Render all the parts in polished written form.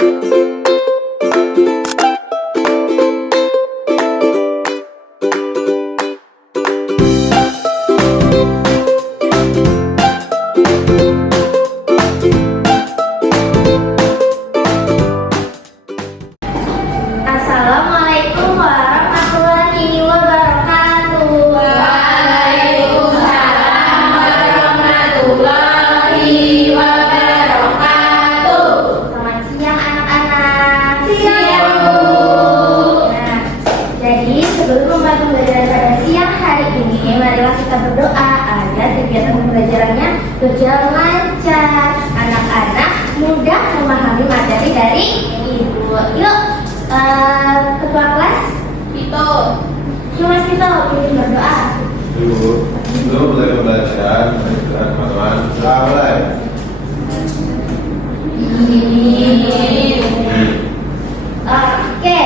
Assalamualaikum warahmatullahi wabarakatuh. Waalaikumsalam warahmatullahi wabarakatuh. Selamat siang anak-anak. Siang Bu. Nah, jadi sebelum memulai pembelajaran pada siang hari ini, marilah kita berdoa agar kegiatan pembelajarannya berjalan lancar. Anak-anak mudah memahami materi dari Ibu. Yuk. Ketua kelas Vito. Mas Vito, pilih berdoa. Dulu mulai pembelajaran, teman-teman. Selamat mulai. Oke,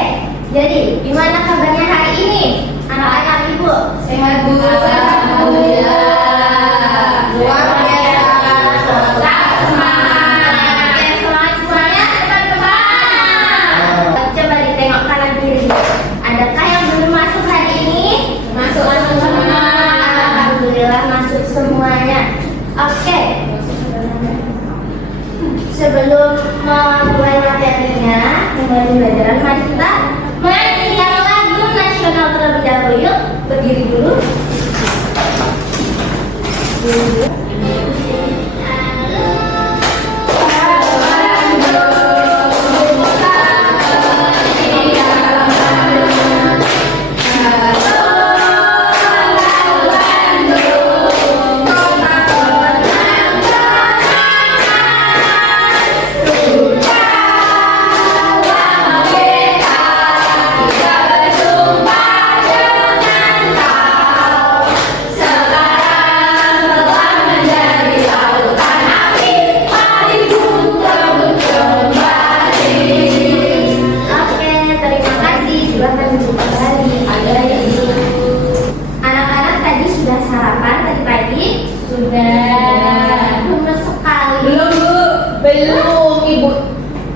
jadi gimana kabarnya hari ini? Anak-anak Ibu Sehat Bu. Alhamdulillah. Luar biasa. Tetap semangat. Oke, semangat semuanya teman-teman. Coba ditengok kanan kiri. Adakah yang belum masuk hari ini? Masuk semua. Alhamdulillah masuk semuanya. Oke. Sebelum memulai materinya, memulai pembelajaran, mari kita menyanyikan lagu nasional terlebih dahulu. Yuk, berdiri dulu. Belum Ibu.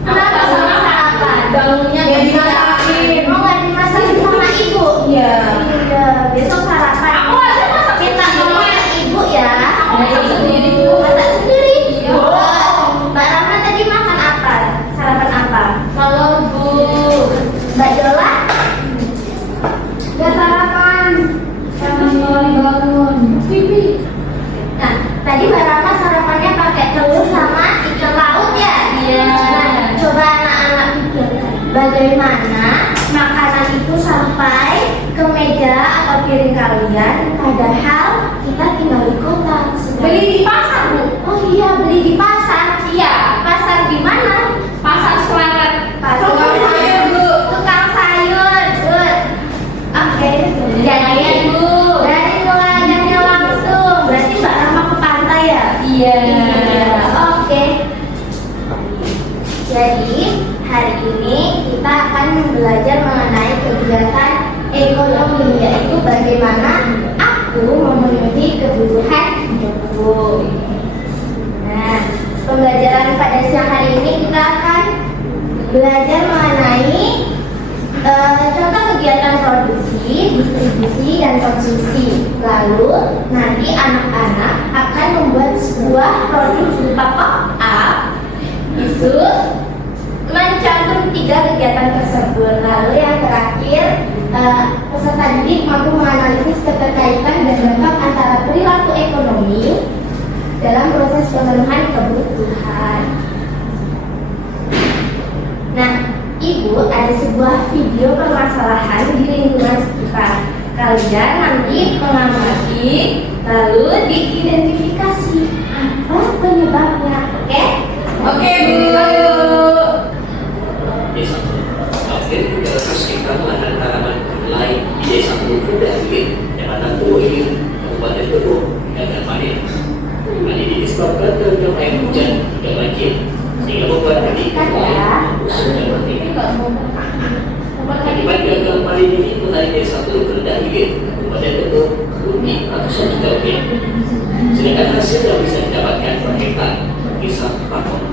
Kenapa sama sarapan? Bangunnya dimasakin. Mau nggak dimasakin sama Ibu? Iya. Iya. Besok sarapan. Aku aja masak Minta tolong Ibu ya. Aku masak sendiri. Masak sendiri. Iya. Mbak Rahma tadi makan apa? Sarapan apa? Telur Bu. Mbak Yola? Nggak sarapan. Bangun. Pipi. Nah, tadi Mbak Rahma sarapannya pakai telur sama ikan laut ya? Iya. Nah, coba anak-anak pikirkan bagaimana makanan itu sampai ke meja atau piring kalian, padahal kita tinggal di kota. Beli di pasar Bu. Oh iya, beli di pasar. Iya. Pasar di mana? Pasar Selamat. Pasar Tukang sayur Bu. Tukang sayur. Good. Oke. Jadi Bu. dari mulainya langsung. Berarti Mbak Rahma ke pantai ya? Iya. Oke. Jadi hari ini kita akan belajar mengenai kegiatan ekonomi, yaitu bagaimana aku memenuhi kebutuhan hidupku. Nah, pembelajaran pada siang hari ini kita akan belajar mengenai contoh kegiatan produksi, distribusi, dan konsumsi. Lalu nanti anak-anak akan membuat sebuah produk berupa pop-up. Itu mencantum 3 kegiatan tersebut. Lalu yang terakhir, peserta didik mampu menganalisis keterkaitan dan dampak antara perilaku ekonomi dalam proses pemenuhan kebutuhan. Nah, Ibu, ada sebuah video permasalahan di lingkungan sekitar. Kalian nanti mengamati, lalu diidentifikasi apa penyebabnya. Oke? Oke Bu. Desa Akhir juga bersihkan lahan tanaman lain di desa Bulu dan Kecamatan Bulu, Kabupaten Tebo, dan panen. Hal ini disebabkan terendam air hujan dan banjir, sehingga membuat ketinggian sudah bertinggi. Akibat gagal panen ini, petani desa Bulu dan Kabupaten Tebo rugi ratusan juta rupiah. Sedangkan hasil yang bisa didapatkan per hektar bisa 4 ton.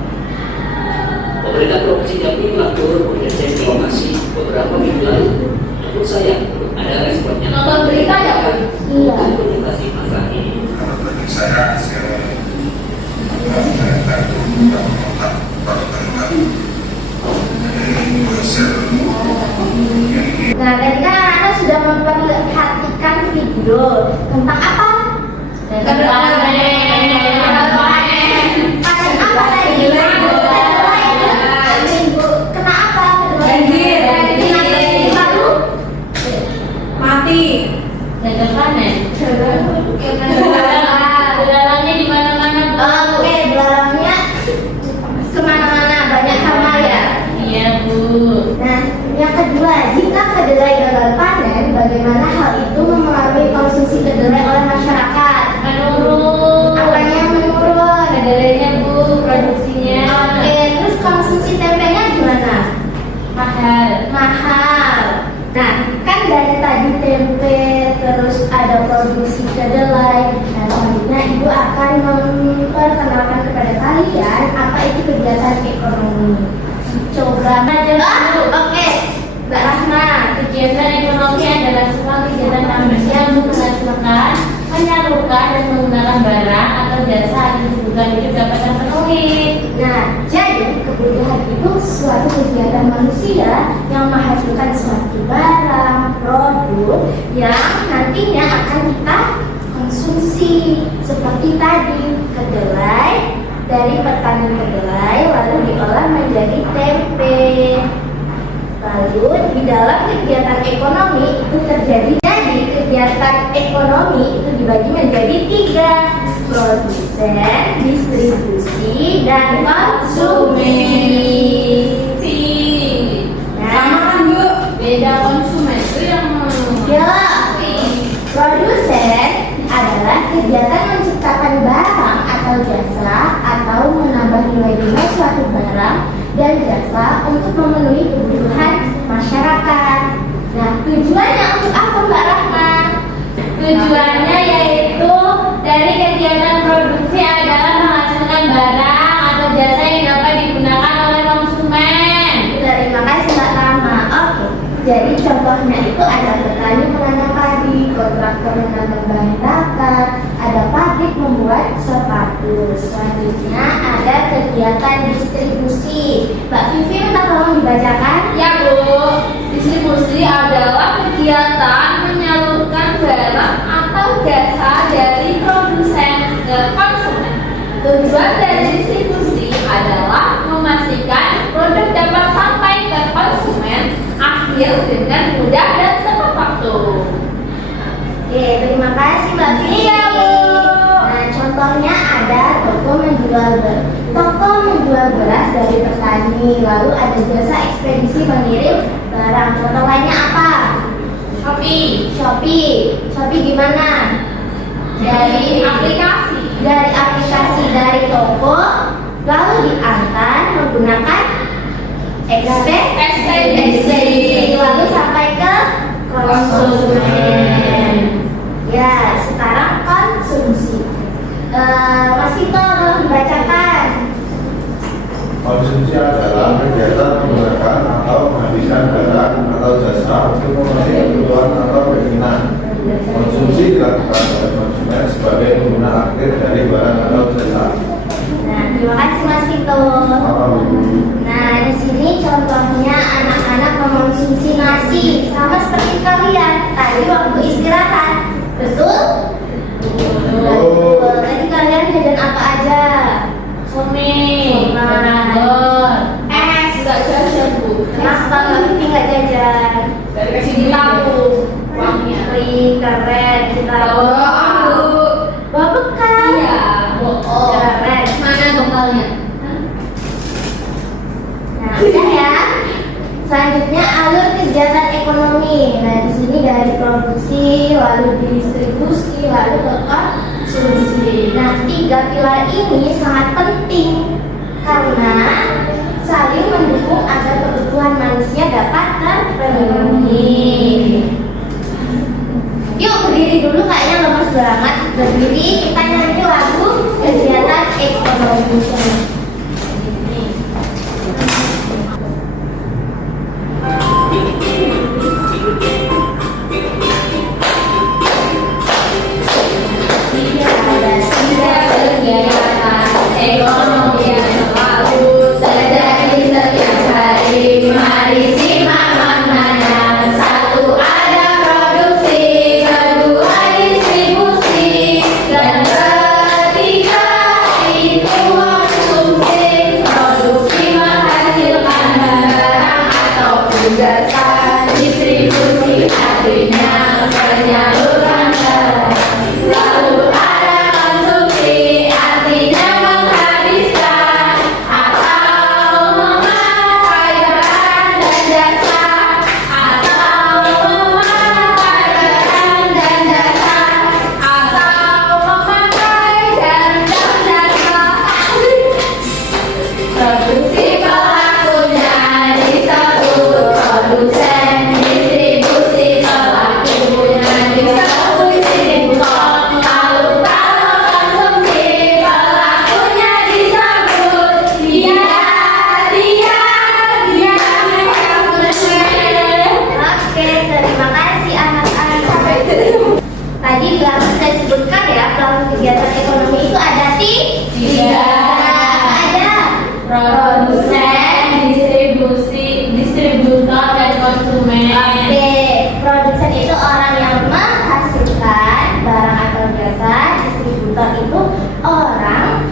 Pemerintah Provinsi Jambi melakukan mengecek ke lokasi beberapa minggu lalu. Namun sayang, ada responnya. Nonton berita ya, Bu? Iya. Untuk mengatasi masalah ini. Kalau bagi saya hasil ternyata itu bukan kontak baru terlihat dari hasil yang ini. Nah, tadi kan anak sudah memperhatikan video tentang apa? Panen apa tadi? Kena apa? Banjir. Lalu Mati. Gagal panen. Belalangnya di mana-mana, Bu. oke, belalangnya kemana-mana, banyak hama ya. Iya, Bu. Nah, yang kedua, jika kedelai gagal panen, bagaimana hal itu mempengaruhi konsumsi kedelai oleh masyarakat? Menurun. Apanya yang menurun? Kedelainya, Bu, produksinya Oke, terus konsumsi tempenya gimana? mahal. Mahal. Nah, kan dari tadi tempe, terus ada produksi kedelai. Nah, selanjutnya Ibu akan memperkenalkan kepada kalian apa itu kegiatan ekonomi. Coba aja dulu. Oke, Mbak Rahma. Kegiatan ekonomi adalah sebuah kegiatan manusia untuk menghasilkan, menyalurkan, dan menggunakan barang atau jasa agar kebutuhan hidup dapat terpenuhi. Nah, jadi kebutuhan itu suatu kegiatan manusia yang menghasilkan suatu barang, produk yang nantinya akan kita konsumsi. Seperti tadi, kedelai, dari petani kedelai lalu diolah menjadi tempe. Lalu di dalam kegiatan ekonomi itu terjadi, jadi kegiatan ekonomi itu dibagi menjadi 3: produsen, distribusi, dan konsumsi. Sama kan, Bu? Beda konsumen itu yang Ya, produsen adalah kegiatan menciptakan barang atau jasa atau menambah nilai suatu barang dan jasa untuk memenuhi kebutuhan masyarakat. Nah, tujuannya untuk apa, Mbak Rahma? Tujuannya yaitu dari kegiatan produksi adalah menghasilkan barang atau jasa yang dapat digunakan oleh konsumen. Terima kasih, Mbak Rahma. Oke, jadi contohnya itu ada petani menanam padi, kontraktor menanam bahan bakar, ada pabrik membuat sepatu. Selanjutnya ada kegiatan distribusi. Mbak Vivi minta tolong dibacakan. Ya, Bu. Distribusi adalah kegiatan menyalurkan barang atau jasa dari produsen ke konsumen. Tujuan dari distribusi adalah memastikan produk dapat sampai ke konsumen akhir dengan mudah dan tepat waktu. Oke, terima kasih Mbak Vivi. Iya, Bu. Nah, contohnya ada toko menjual beras dari petani, lalu ada jasa ekspedisi mengirim barang. Contoh lainnya apa? Shopee gimana? Dari aplikasi. Dari toko, lalu diantar menggunakan ekspedisi, lalu sampai ke konsumen. Ya, sekarang konsumsi. Mas Tito, tolong dibacakan. Konsumsi adalah kegiatan menggunakan atau menghabiskan barang atau jasa untuk memenuhi kebutuhan atau keinginan. Konsumsi dilakukan oleh konsumen sebagai pengguna akhir dari barang atau jasa. Nah, terima kasih Mas Tito. Apa Bu? Nah, di sini contohnya anak-anak mengonsumsi nasi sama seperti kalian tadi waktu istirahat. Betul? Betul. Tadi kalian jajan apa aja? Somai, menagor, Nggak jajan, Bu. Kenapa Mbak Vivi nggak jajan? Dari kasih tahu uangnya. Wih, keren. Kita bawa bekal. Iya, bohong. Keren. Mana bekalnya? Nah, udah ya. Selanjutnya alur kegiatan ekonomi. Nah, di sini dari produksi, lalu distribusi, lalu ke konsumsi. Nah, 3 pilar ini sangat penting karena saling mendukung agar kebutuhan manusia dapat terpenuhi. Yuk berdiri dulu, kayaknya lemas banget. Berdiri, kita nyanyi lagu kegiatan ekonomi. produsen, distributor, dan konsumen. Oke, produsen itu orang yang menghasilkan barang atau jasa. Distributor itu orang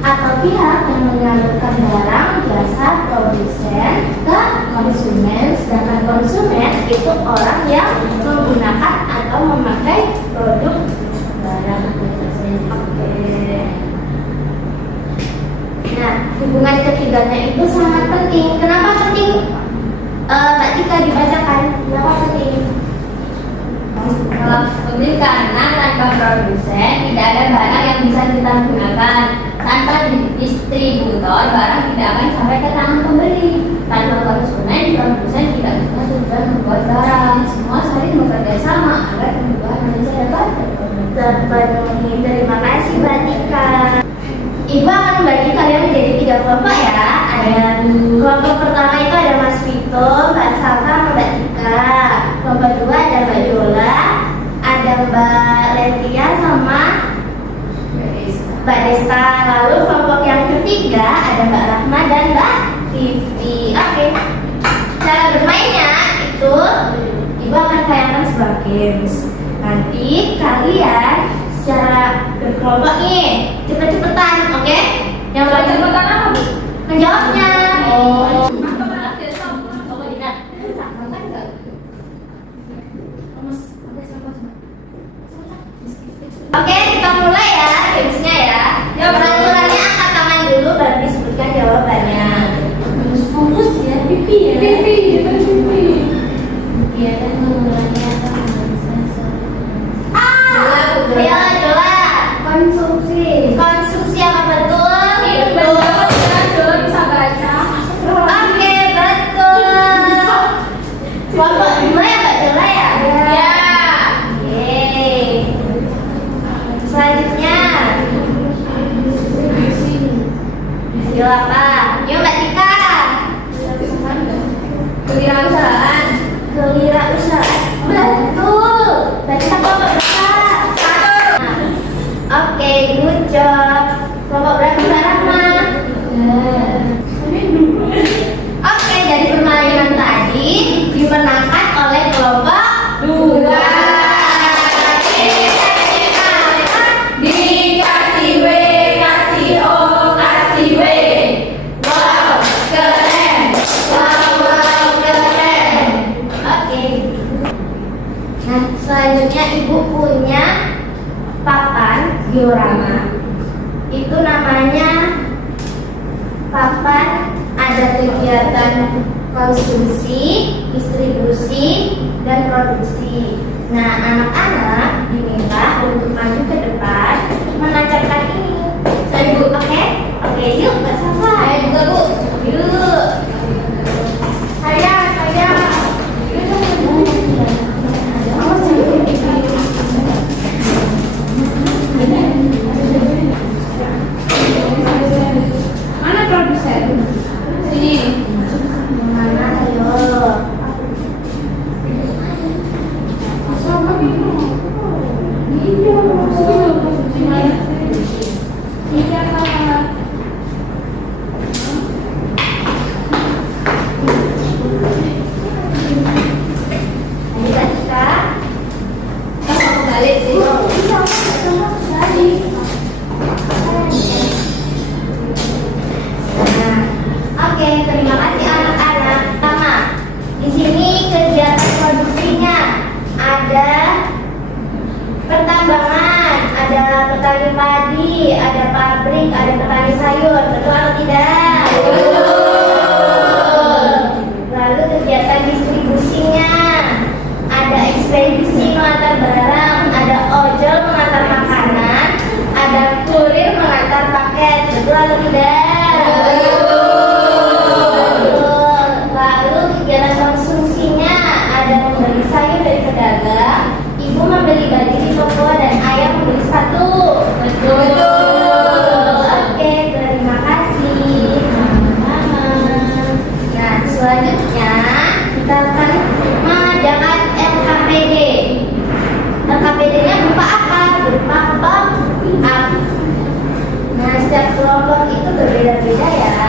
atau pihak yang menyalurkan barang, jasa, produsen ke konsumen. Sedangkan konsumen itu orang yang menggunakan atau memakai produk barang atau jasa. Oke. Nah, hubungan ketiganya itu sangat penting. Kenapa penting? Mbak Tika dibacakan. Kenapa penting? Kalau penting karena tanpa produsen tidak ada barang yang bisa kita gunakan. Tanpa distributor barang tidak akan sampai ke tangan pembeli. Tanpa konsumen, produsen tidak bisa tujuan membuat barang. Semua saling bekerja sama agar kebutuhan manusia dapat Terpenuhi. Terima kasih Mbak Tika. Ibu akan membagi kalian menjadi 3 kelompok ya. Ada kelompok pertama itu ada Mas Vito, Mbak Safa, sama Mbak Tika. Kelompok 2 ada Mbak Yola, ada Mbak Letia sama Mbak Desta. Lalu kelompok yang ketiga ada Mbak Rahma dan Mbak Vivi. Oke. Cara bermainnya itu Ibu akan tayangkan sebuah games. Nanti kalian secara berkelompok nih, cepet-cepetan, oke? Yang paling cepetan apa, Bu? Menjawabnya. Oke, kita mulai ya gamesnya ya. Peraturannya angkat tangan dulu baru disebutkan jawabannya. harus fokus ya, pipi ya. Pipi. Iya, dan mengulangi atau ayo Jola. Konsumsi apa betul? Betul, Jola bisa baca. Oke, betul. Kelompok 2 ya Mbak Jola ya? Ya. Oke. Selanjutnya Yuk apa? Yuk Mbak Tika. Kewirausahaan. Kewirausahaan. Betul. Tadi kita kelompok berapa? 1. Oke, good job. Kelompok berapa Mbak Rahma? Oke, dari permainan tadi dimenangkan oleh kelompok 2. Dikasih W, kasih O, kasih W. Wow, keren. Wow, keren. Oke. Nah, selanjutnya Ibu punya papan diorama. Itu namanya papan ada kegiatan konsumsi, distribusi, dan produksi. Nah, anak-anak diminta untuk maju ke depan menancapkan ini. Saya Ibu, oke? Oke, yuk Mbak Safa. Ayo juga Bu. Yuk. Saya. Mana produsen? Sini. Mana ayo? Iya, Kak. Ayo Tika. Kamu balik sih. Oke, terima kasih anak-anak. Pertama, di sini kegiatan produksinya ada pertambangan, ada petani padi, ada pabrik, ada petani sayur. Betul atau tidak? Betul. Lalu kegiatan distribusinya ada ekspedisi mengantar barang, ada ojol mengantar makanan, ada kurir mengantar paket. Betul atau tidak? Lalu kegiatan konsumsinya ada membeli sayur dari pedagang, ibu membeli baju di toko, dan ayah membeli sepatu. Betul. Oke, terima kasih. Sama-sama. Nah, selanjutnya kita akan mengadakan LKPD. LKPD-nya berupa apa? Berupa kelompok. Nah, setiap kelompok itu berbeda-beda ya.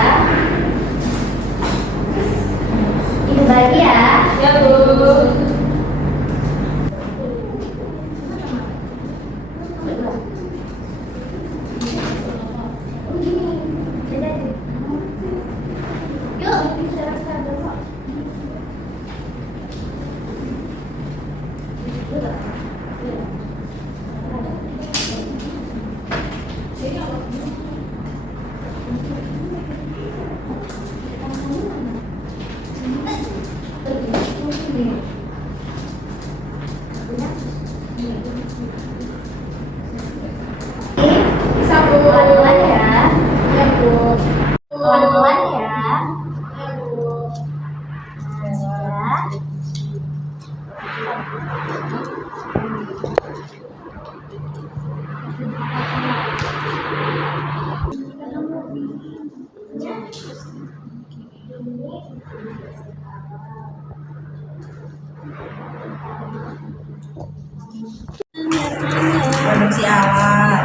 Produksi awal.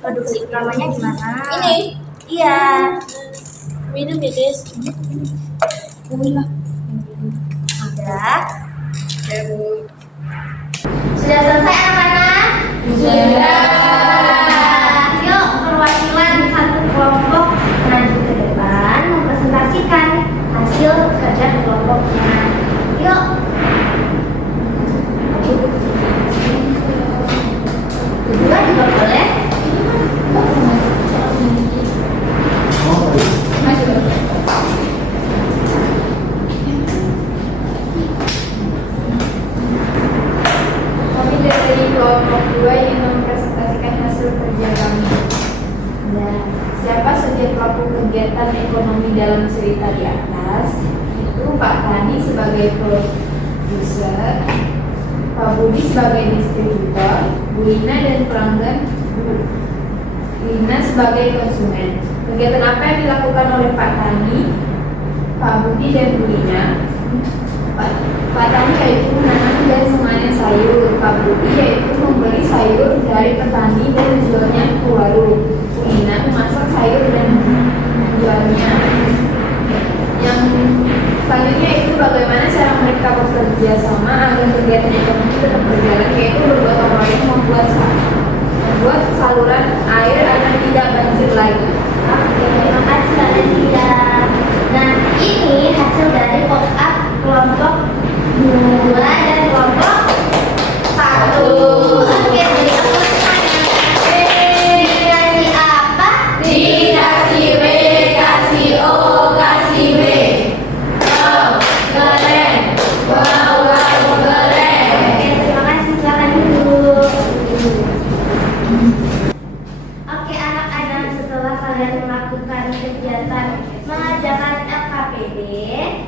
Produksi utamanya gimana? Ini Iya. minum ya guys. Sudah. Sudah selesai anak-anak? Sudah. Yuk perwakilan satu kelompok maju ke depan mempresentasikan hasil kerja kelompoknya. Yuk. Berdua juga boleh. Kami dari kelompok 2 ingin mempresentasikan hasil kerja kami. Ya. Siapa saja pelaku kegiatan ekonomi dalam cerita di atas? Itu Pak Tani sebagai produser, Pak Budi sebagai distributor, Bu Lina dan pelanggan, Bu Lina sebagai konsumen. Kegiatan apa yang dilakukan oleh Pak Tani, Pak Budi dan Bu Lina? Pak Tani yaitu menanam dan memanen sayur, Pak Budi yaitu membeli sayur dari petani dan menjualnya ke warung, Bu Lina memasak sayur dan menjualnya. Yang selanjutnya itu bagaimana cara mereka bekerja sama agar kegiatan ekonomi tetap berjalan, yaitu bergotong royong membuat saluran air agar tidak banjir lagi. Oke, terima kasih Kak Nadia. Nah, ini hasil dari pop-up kelompok 2 dan kelompok 1. Oke, beri aku semuanya. Dikasih apa? Dikasih B, kasih O, kasih B. Goreng, bawang goreng. Oke, terima kasih. Silakan duduk. Oke, anak-anak, setelah kalian melakukan kegiatan mengerjakan LKPD,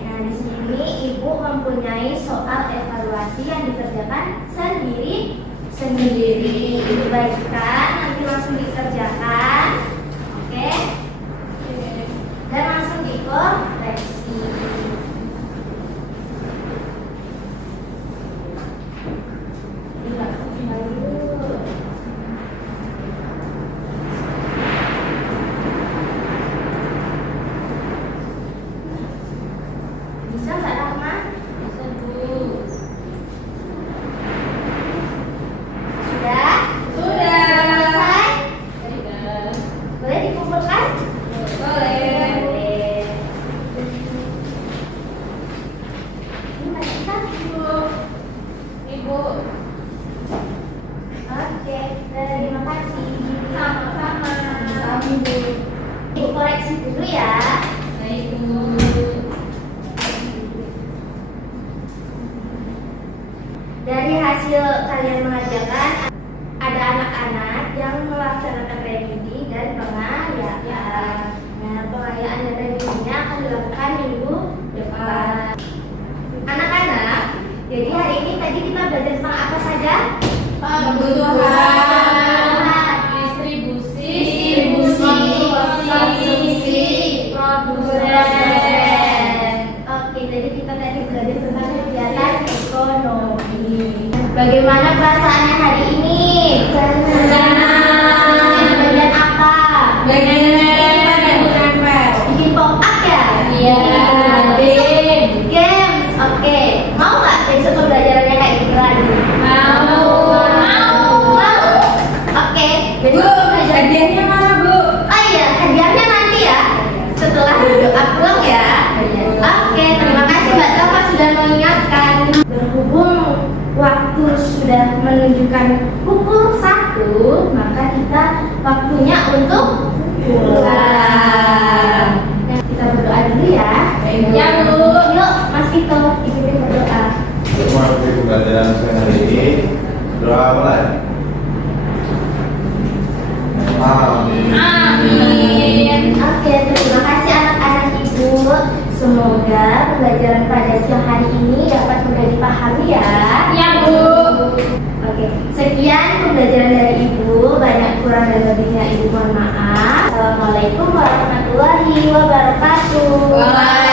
nah di sini Ibu mempunyai soal evaluasi yang dikerjakan sendiri. Ibu baikkan, nanti langsung dikerjakan. Oke? Dan langsung dikoreksi. Bisa nggak Rahma? Sudah? Sudah. Selesai? Boleh dikumpulkan? Boleh. Boleh. Ini masih kan? Ibu, Oke, terima kasih. sama-sama. Ibu koreksi dulu ya. Baik, Bu. Dari hasil kalian mengerjakan, ada anak-anak yang melaksanakan remedi dan pengayaan. Nah, pengayaan dan remedinya akan dilakukan minggu depan. Anak-anak, jadi hari ini tadi kita belajar tentang apa saja? Kebutuhan, distribusi, konsumsi, produsen. Oke, jadi kita tadi belajar tentang kegiatan ekonomi. Bagaimana perasaannya hari ini? Senang. Bagian apa? Bikin pop up ya? Iya. Games. Oke. Mau nggak besok pembelajarannya kayak gitu lagi? Mau. Oke. Bu, hadiahnya mana, Bu? Oh iya, hadiahnya nanti ya. Setelah doa pulang ya. Oke, terima kasih Mbak Selva sudah mengingatkan. Berhubung waktu sudah menunjukkan pukul 1, maka kita waktunya untuk pulang. Nah, kita berdoa dulu ya. Ya, Bu. Yuk, Mas Vito, ikutin berdoa. Untuk menghadapi pembelajaran siang hari ini, doa mulai. Amin. Amin. Oke, terima kasih anak-anak Ibu. Semoga pembelajaran pada siang hari ini dapat mudah dipahami ya. Wassalamualaikum warahmatullahi wabarakatuh. Waalaikumsalam.